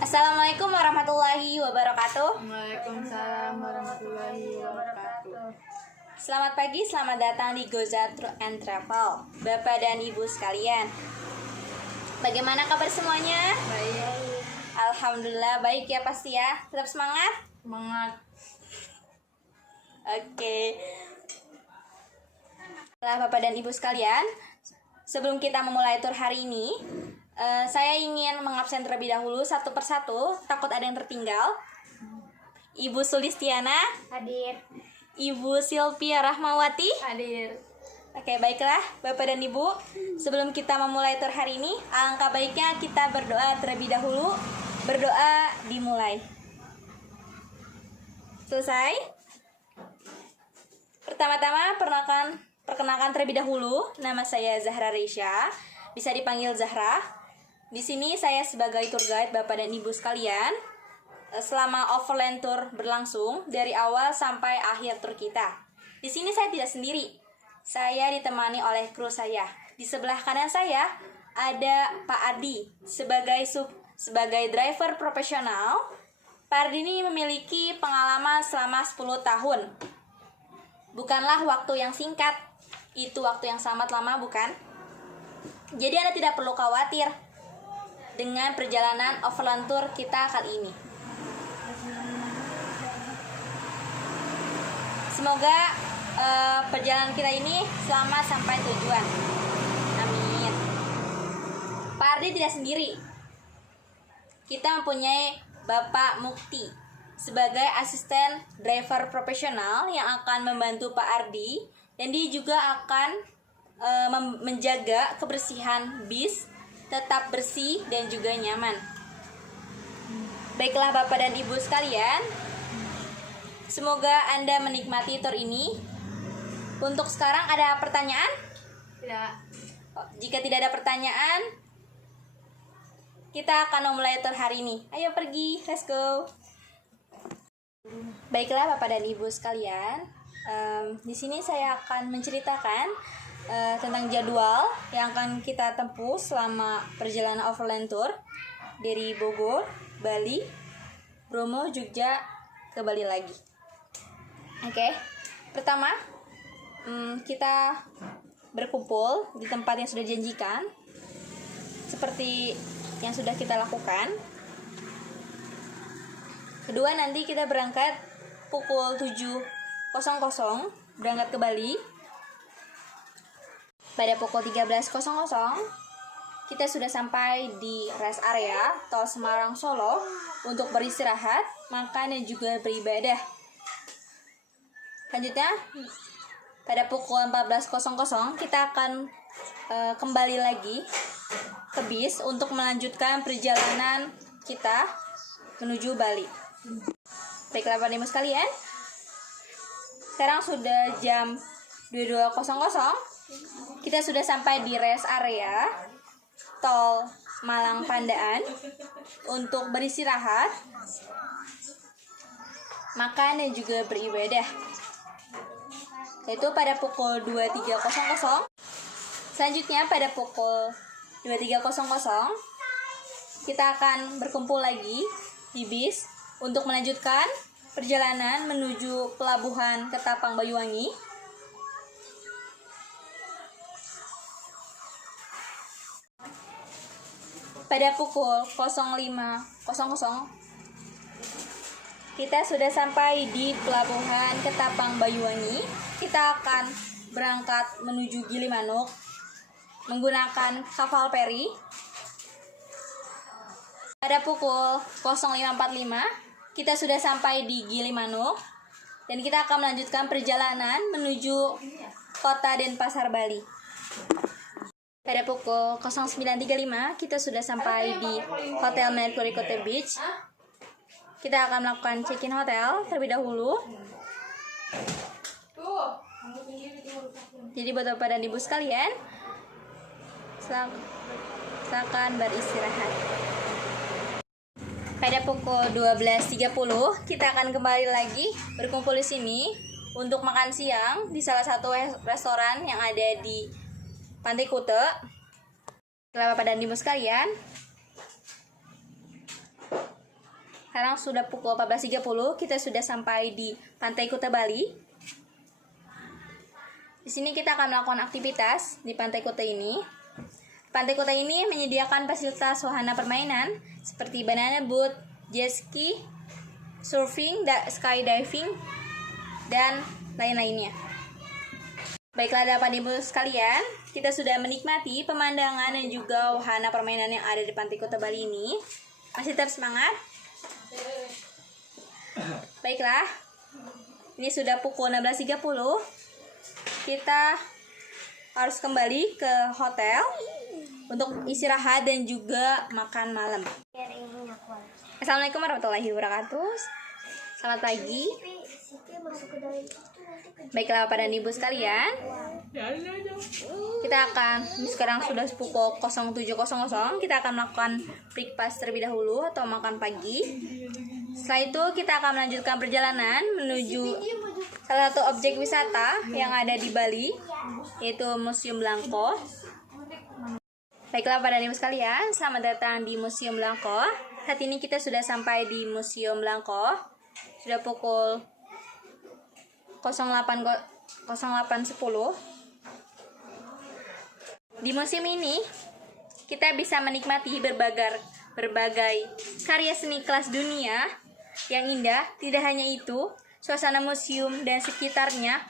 Assalamualaikum warahmatullahi wabarakatuh. Waalaikumsalam warahmatullahi wabarakatuh. Selamat pagi, selamat datang di Goza Tour and Travel. Bapak dan Ibu sekalian, bagaimana kabar semuanya? Baik, Alhamdulillah baik ya pasti ya. Tetap semangat? semangat. Oke. Bapak dan Ibu sekalian, sebelum kita memulai tur hari ini, saya ingin mengabsen terlebih dahulu satu persatu, takut ada yang tertinggal. Ibu Sulistiana, Hadir. Ibu Silvia Rahmawati. Hadir. Oke, baiklah Bapak dan Ibu, sebelum kita memulai tur hari ini, alangkah baiknya kita berdoa terlebih dahulu. Berdoa dimulai. Selesai? Pertama-tama perkenalkan terlebih dahulu, nama saya Zahra Reisha, bisa dipanggil Zahra. Di sini saya sebagai tour guide Bapak dan Ibu sekalian selama overland tour berlangsung dari awal sampai akhir tour kita. Di sini saya tidak sendiri. Saya ditemani oleh kru saya. Di sebelah kanan saya ada Pak Ardi sebagai driver profesional. Pak Ardi ini memiliki pengalaman selama 10 tahun. Bukanlah waktu yang singkat, itu waktu yang sangat lama, bukan? Jadi Anda tidak perlu khawatir dengan perjalanan overland tour kita kali ini. Semoga perjalanan kita ini selamat sampai tujuan. Amin. Pak Ardi tidak sendiri. Kita mempunyai Bapak Mukti sebagai asisten driver profesional yang akan membantu Pak Ardi, dan dia juga akan menjaga kebersihan bis tetap bersih dan juga nyaman. Baiklah Bapak dan Ibu sekalian, semoga Anda menikmati tour ini. Untuk sekarang ada pertanyaan? Tidak. Jika tidak ada pertanyaan, kita akan memulai tour hari ini. Ayo pergi, let's go. Baiklah Bapak dan Ibu sekalian, di sini saya akan menceritakan tentang jadwal yang akan kita tempuh selama perjalanan overland tour dari Bogor, Bali, Bromo, Jogja, ke Bali lagi. Oke, pertama kita berkumpul di tempat yang sudah dijanjikan seperti yang sudah kita lakukan. Kedua, nanti kita berangkat pukul 7.00 berangkat ke Bali. Pada pukul 13.00 kita sudah sampai di rest area Tol Semarang Solo untuk beristirahat, makan, dan juga beribadah. Selanjutnya pada pukul 14.00 kita akan kembali lagi ke bis untuk melanjutkan perjalanan kita menuju Bali. Baiklah Bapak Ibu sekalian, sekarang sudah jam 22.00. Kita sudah sampai di rest area Tol Malang Pandaan untuk beristirahat, makan, dan juga beribadah. Yaitu pada pukul 23.00. Selanjutnya pada pukul 23.00 kita akan berkumpul lagi di bis untuk melanjutkan perjalanan menuju pelabuhan Ketapang Banyuwangi. Pada pukul 05.00 kita sudah sampai di pelabuhan Ketapang Banyuwangi. Kita akan berangkat menuju Gilimanuk menggunakan kapal feri. Pada pukul 05.45 kita sudah sampai di Gilimanuk dan kita akan melanjutkan perjalanan menuju kota Denpasar, Bali. Pada pukul 09.35 kita sudah sampai di Hotel Mercury Kota Beach. Kita akan melakukan check-in hotel terlebih dahulu. Jadi buat Bapak dan Ibu sekalian, silakan beristirahat. Pada pukul 12.30 kita akan kembali lagi berkumpul di sini untuk makan siang di salah satu restoran yang ada di Pantai Kuta. Bapak dan Ibu sekalian, sekarang sudah pukul 14.30, kita sudah sampai di Pantai Kuta Bali. Di sini kita akan melakukan aktivitas di Pantai Kuta ini. Pantai Kuta ini menyediakan fasilitas wahana permainan seperti banana boat, jet ski, surfing, skydiving, dan lain-lainnya. Baiklah Bapak dan Ibu sekalian, kita sudah menikmati pemandangan dan juga wahana permainan yang ada di Pantai Kuta Bali ini. Masih tetap semangat? Baiklah, ini sudah pukul 16.30. Kita harus kembali ke hotel untuk istirahat dan juga makan malam. Assalamualaikum warahmatullahi wabarakatuh. Selamat pagi. Baiklah Bapak dan Ibu sekalian, kita akan, ini sekarang sudah pukul 07.00, kita akan melakukan breakfast terlebih dahulu atau makan pagi. Setelah itu kita akan melanjutkan perjalanan menuju salah satu objek wisata yang ada di Bali, yaitu Museum Blangko. Baiklah Bapak dan Ibu sekalian, selamat datang di Museum Blangko. Saat ini kita sudah sampai di Museum Blangko. Sudah pukul 08.10. Di museum ini kita bisa menikmati berbagai karya seni kelas dunia yang indah. Tidak hanya itu, suasana museum dan sekitarnya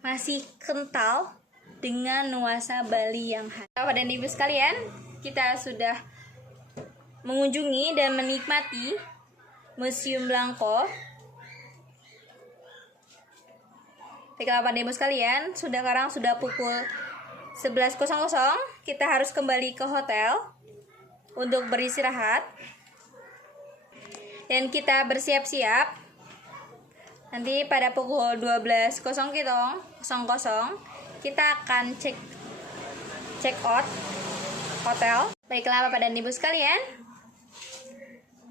masih kental dengan nuansa Bali yang khas. Bapak dan Ibu sekalian, kita sudah mengunjungi dan menikmati Museum Blangko. Baiklah Bapak dan Ibu sekalian, sekarang sudah pukul 11.00, kita harus kembali ke hotel untuk beristirahat. Dan kita bersiap-siap. Nanti pada pukul 12.00 kita akan check out hotel. Baiklah Bapak dan Ibu sekalian,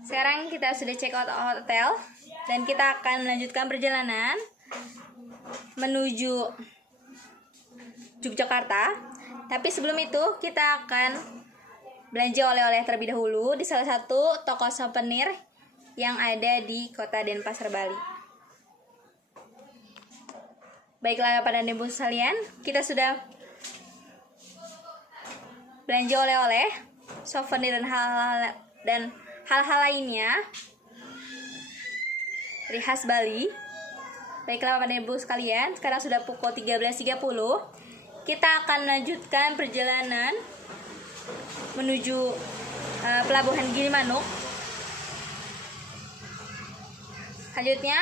sekarang kita sudah check out hotel dan kita akan melanjutkan perjalanan menuju Yogyakarta. Tapi sebelum itu kita akan belanja oleh-oleh terlebih dahulu di salah satu toko souvenir yang ada di Kota Denpasar, Bali. Baiklah Bapak dan Ibu sekalian, kita sudah belanja oleh-oleh, souvenir dan hal-hal lainnya dari khas Bali. Baiklah Bapak dan Ibu sekalian, sekarang sudah pukul 13.30. Kita akan melanjutkan perjalanan menuju Pelabuhan Gilimanuk. Selanjutnya,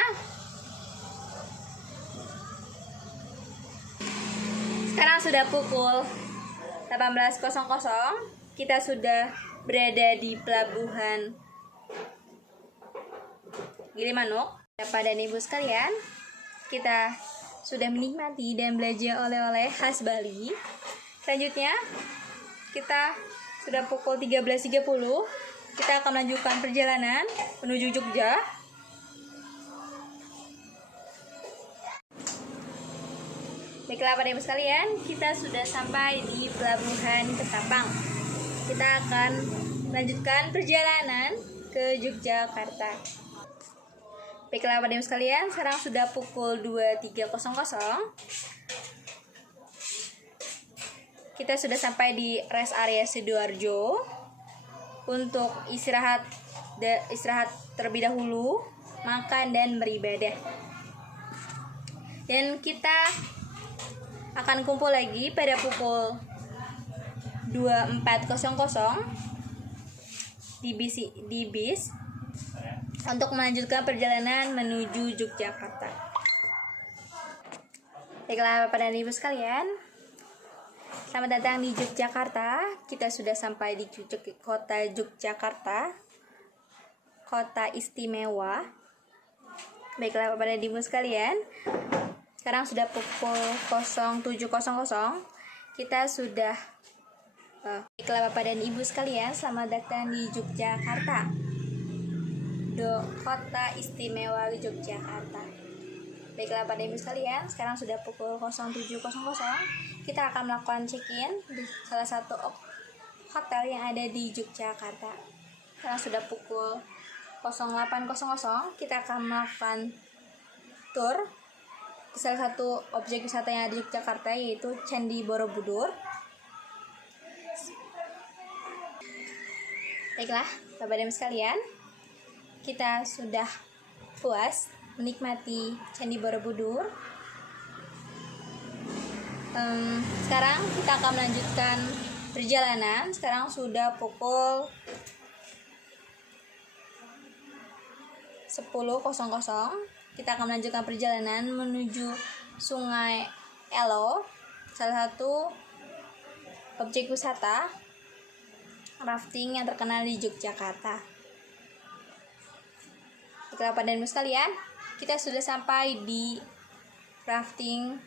sekarang sudah pukul 18.00. Kita sudah berada di Pelabuhan Gilimanuk. Bapak dan Ibu sekalian, kita sudah menikmati dan belajar oleh-oleh khas Bali. Selanjutnya, kita sudah pukul 13.30. Kita akan melanjutkan perjalanan menuju Jogja. Baiklah Bapak dan Ibu sekalian, kita sudah sampai di Pelabuhan Ketapang. Kita akan melanjutkan perjalanan ke Yogyakarta. Baiklah Bapak dan Ibu sekalian, sekarang sudah pukul 23.00. Kita sudah sampai di rest area Sidoarjo untuk istirahat terlebih dahulu, makan dan beribadah. Dan kita akan kumpul lagi pada pukul 24.00 di bis untuk melanjutkan perjalanan menuju Yogyakarta. Baiklah Bapak dan Ibu sekalian, selamat datang di Yogyakarta. Kita sudah sampai di kota Yogyakarta, kota istimewa. Baiklah Bapak dan Ibu sekalian, sekarang sudah pukul 07.00. Kita sudah baiklah Bapak dan Ibu sekalian, selamat datang di Yogyakarta, kota istimewa Yogyakarta. Baiklah Bapak dan Ibu sekalian, sekarang sudah pukul 07.00. kita akan melakukan check-in di salah satu hotel yang ada di Yogyakarta. Karena sudah pukul 08.00, kita akan melakukan tour di salah satu objek wisata yang ada di Yogyakarta, yaitu Candi Borobudur. Baiklah, Bapak dan Ibu sekalian, kita sudah puas menikmati Candi Borobudur. Sekarang kita akan melanjutkan perjalanan. Sekarang sudah pukul 10.00. Kita akan melanjutkan perjalanan menuju Sungai Elo, salah satu objek wisata rafting yang terkenal di Yogyakarta. Bapak dan Ibu sekalian, kita sudah sampai di rafting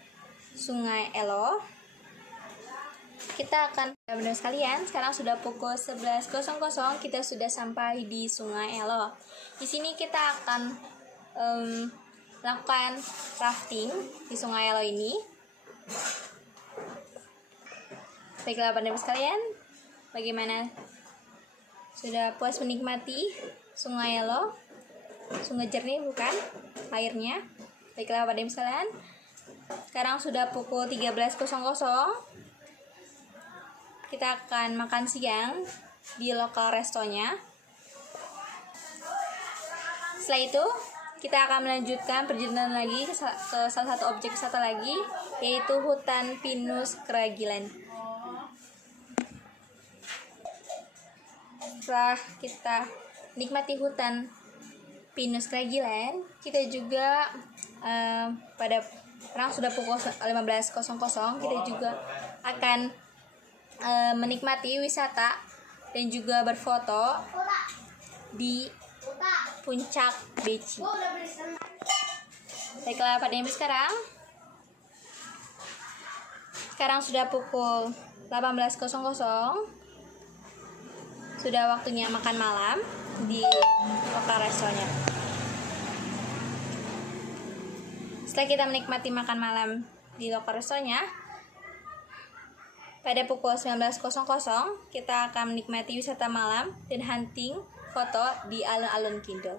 Sungai Elo. Kita akan, Bapak dan Ibu sekalian, sekarang sudah pukul 11.00, kita sudah sampai di Sungai Elo. Di sini kita akan melakukan rafting di Sungai Elo ini. Baiklah Bapak dan Ibu sekalian, bagaimana? Sudah puas menikmati Sungai Elo? Sungai jernih bukan airnya? Baiklah Bapak dan Ibu sekalian, sekarang sudah pukul 13.00. Kita akan makan siang di lokal restonya. Setelah itu kita akan melanjutkan perjalanan lagi ke salah satu objek wisata lagi, yaitu Hutan Pinus Kragilan. Setelah kita nikmati Hutan Pinus Kragilan, kita juga pada sekarang sudah pukul 15.00, kita juga akan menikmati wisata dan juga berfoto di Puncak Beci. Baiklah Pak Demi, sekarang sudah pukul 18.00. Sudah waktunya makan malam di lokal restonya. Setelah kita menikmati makan malam di lokal restonya, pada pukul 19.00 kita akan menikmati wisata malam dan hunting foto di alun-alun Kidul.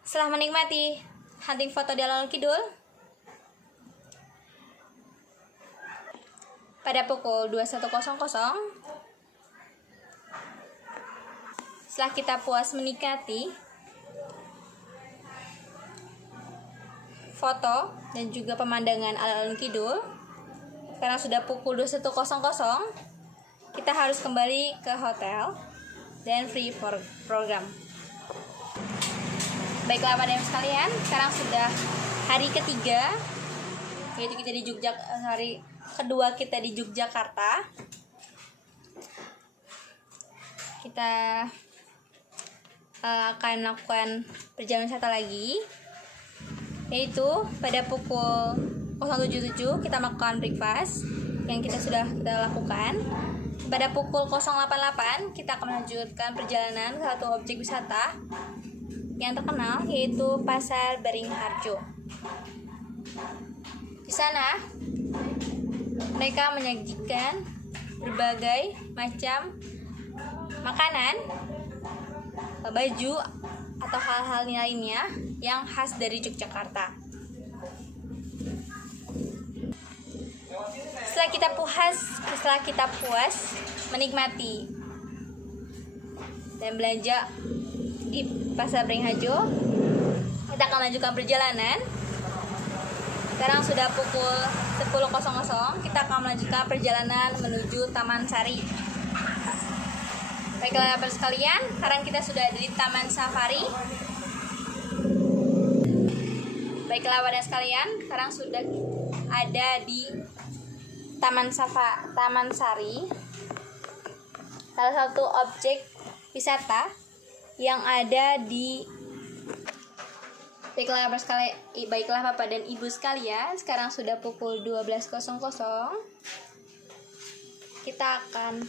Setelah menikmati hunting foto di alun-alun Kidul, pada pukul 21.00, setelah kita puas menikmati foto dan juga pemandangan alun-alun Kidul, karena sudah pukul 21.00, kita harus kembali ke hotel dan free program. Baiklah Bapak dan Ibu sekalian, sekarang sudah hari ketiga, yaitu kita di hari kedua kita di Yogyakarta. Kita akan melakukan perjalanan wisata lagi, yaitu pada pukul 07.07 kita melakukan breakfast yang kita lakukan. Pada pukul 0.88 kita akan melanjutkan perjalanan ke satu objek wisata yang terkenal, yaitu Pasar Beringharjo. Di sana mereka menyajikan berbagai macam makanan, baju, atau hal-hal lainnya yang khas dari Yogyakarta. Setelah kita puas menikmati dan belanja di Pasar Beringharjo, kita akan lanjutkan perjalanan. Sekarang sudah pukul 10.00, kita akan melanjutkan perjalanan menuju Taman Sari. Baiklah Bapak sekalian, sekarang kita sudah ada di Taman Safari. Baiklah Bapak sekalian, sekarang sudah ada di Taman Sari, salah satu objek wisata yang ada di. Baiklah Bapak dan Ibu sekalian, sekarang sudah pukul 12.00. Kita akan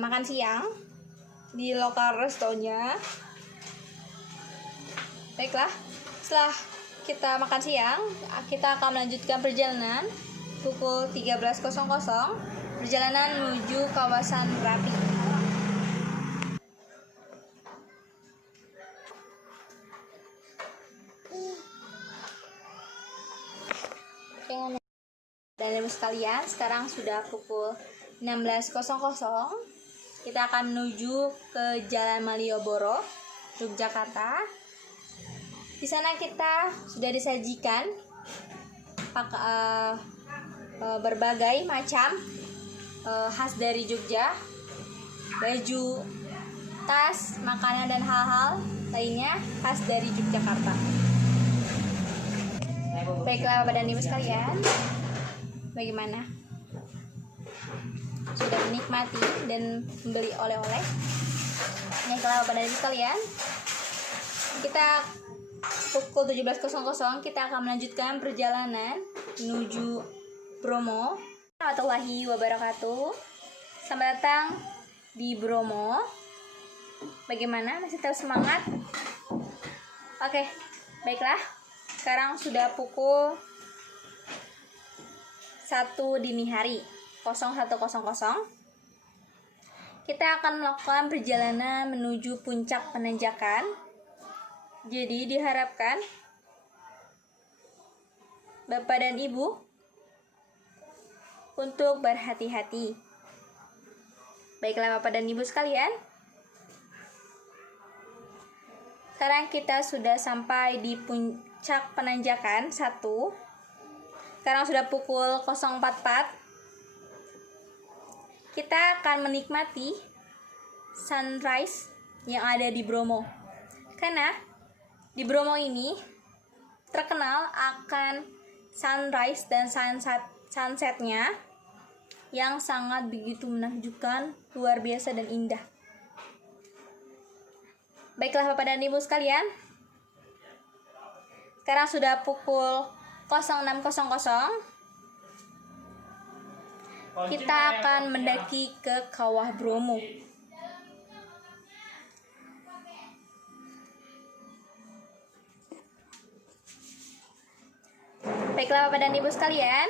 makan siang di lokal restonya. Baiklah, setelah kita makan siang, kita akan melanjutkan perjalanan pukul 13.00 perjalanan menuju kawasan Merapi. Dan ibu sekalian, sekarang sudah pukul 16.00. Kita akan menuju ke Jalan Malioboro, Yogyakarta. Di sana kita sudah disajikan berbagai macam khas dari Jogja, baju, tas, makanan dan hal-hal lainnya khas dari Yogyakarta. Baiklah Bapak dan Ibu sekalian, bagaimana? Sudah menikmati dan membeli oleh-oleh? Baiklah Bapak dan Ibu sekalian, kita pukul 17.00 kita akan melanjutkan perjalanan menuju Bromo. Warahmatullahi wabarakatuh. Selamat datang di Bromo. Bagaimana? Masih tetap semangat? Oke, baiklah. Sekarang sudah pukul 1 dini hari 01.00. Kita akan melakukan perjalanan menuju puncak penanjakan. Jadi diharapkan Bapak dan Ibu untuk berhati-hati. Baiklah Bapak dan Ibu sekalian, sekarang kita sudah sampai di puncak penanjakan 1. Sekarang sudah pukul 0.44. Kita akan menikmati sunrise yang ada di Bromo. Karena di Bromo ini terkenal akan sunrise dan sunsetnya yang sangat begitu menakjubkan, luar biasa dan indah. Baiklah Bapak dan Ibu sekalian, sekarang sudah pukul 06.00. Kita akan mendaki ke Kawah Bromo. Baiklah Bapak dan Ibu sekalian,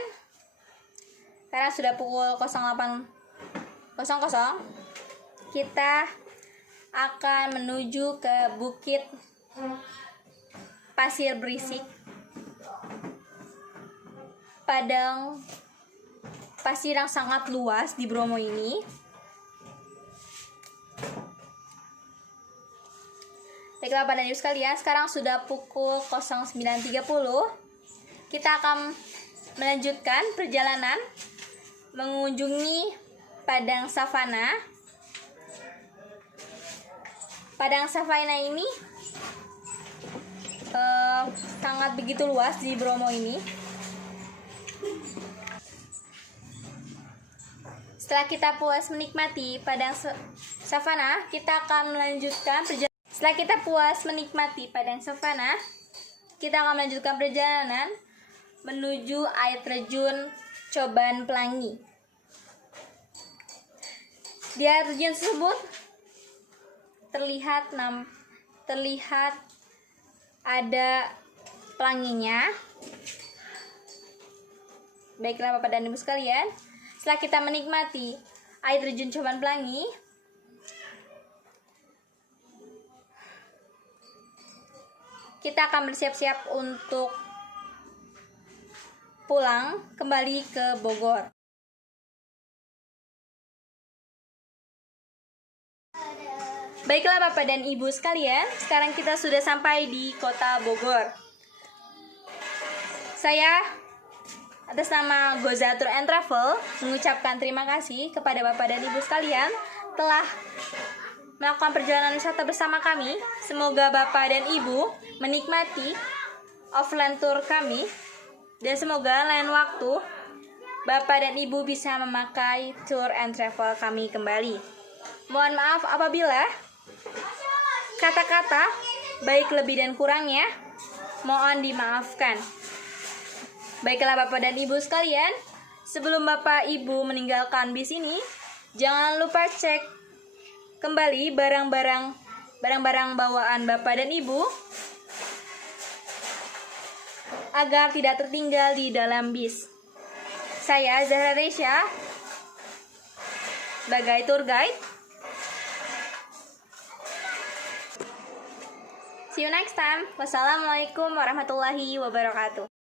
sekarang sudah pukul 08.00. Kita akan menuju ke Bukit Pasir Berisik, padang pasir yang sangat luas di Bromo ini. Baiklah Bapak dan Ibu sekalian, sekarang sudah pukul 09.30. Kita akan melanjutkan perjalanan mengunjungi padang savana. Padang savana ini sangat begitu luas di Bromo ini. Setelah kita puas menikmati padang savana, kita akan melanjutkan perjalanan. Setelah kita puas menikmati padang savana, kita akan melanjutkan perjalanan menuju air terjun Coban Pelangi. Di air terjun tersebut terlihat ada pelanginya. Baiklah Bapak dan Ibu sekalian, setelah kita menikmati air terjun Coban Pelangi, kita akan bersiap-siap untuk pulang kembali ke Bogor. Baiklah Bapak dan Ibu sekalian, sekarang kita sudah sampai di kota Bogor. Saya atas nama Goza Tour and Travel mengucapkan terima kasih kepada Bapak dan Ibu sekalian telah melakukan perjalanan wisata bersama kami. Semoga Bapak dan Ibu menikmati offline tour kami, dan semoga lain waktu Bapak dan Ibu bisa memakai tour and travel kami kembali. Mohon maaf apabila kata-kata baik lebih dan kurangnya mohon dimaafkan. Baiklah Bapak dan Ibu sekalian, sebelum Bapak Ibu meninggalkan bis ini, jangan lupa cek kembali barang-barang bawaan Bapak dan Ibu agar tidak tertinggal di dalam bis. Saya Zahra Resya sebagai tour guide. See you next time. Wassalamualaikum warahmatullahi wabarakatuh.